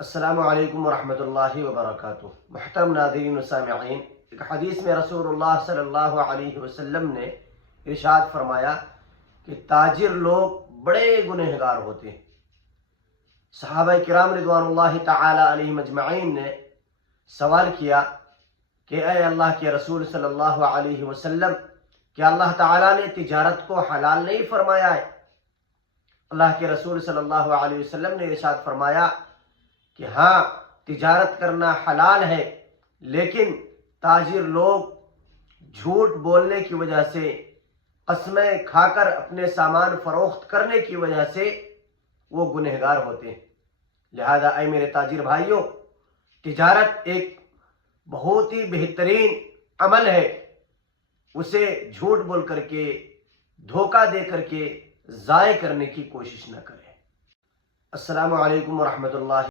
السلام علیکم ورحمۃ اللہ وبرکاتہ۔ محترم ناظرین و سامعین، ایک حدیث میں رسول اللہ صلی اللہ علیہ وسلم نے ارشاد فرمایا کہ تاجر لوگ بڑے گنہگار ہوتے ہیں۔ صحابہ کرام رضوان اللہ تعالی علیہم اجمعین نے سوال کیا کہ اے اللہ کے رسول صلی اللہ علیہ وسلم، کیا اللہ تعالیٰ نے تجارت کو حلال نہیں فرمایا ہے؟ اللہ کے رسول صلی اللہ علیہ وسلم نے ارشاد فرمایا کہ ہاں، تجارت کرنا حلال ہے، لیکن تاجر لوگ جھوٹ بولنے کی وجہ سے، قسمیں کھا کر اپنے سامان فروخت کرنے کی وجہ سے وہ گنہگار ہوتے ہیں۔ لہذا اے میرے تاجر بھائیوں، تجارت ایک بہت ہی بہترین عمل ہے، اسے جھوٹ بول کر کے، دھوکہ دے کر کے ضائع کرنے کی کوشش نہ کریں۔ السلام علیکم ورحمۃ اللہ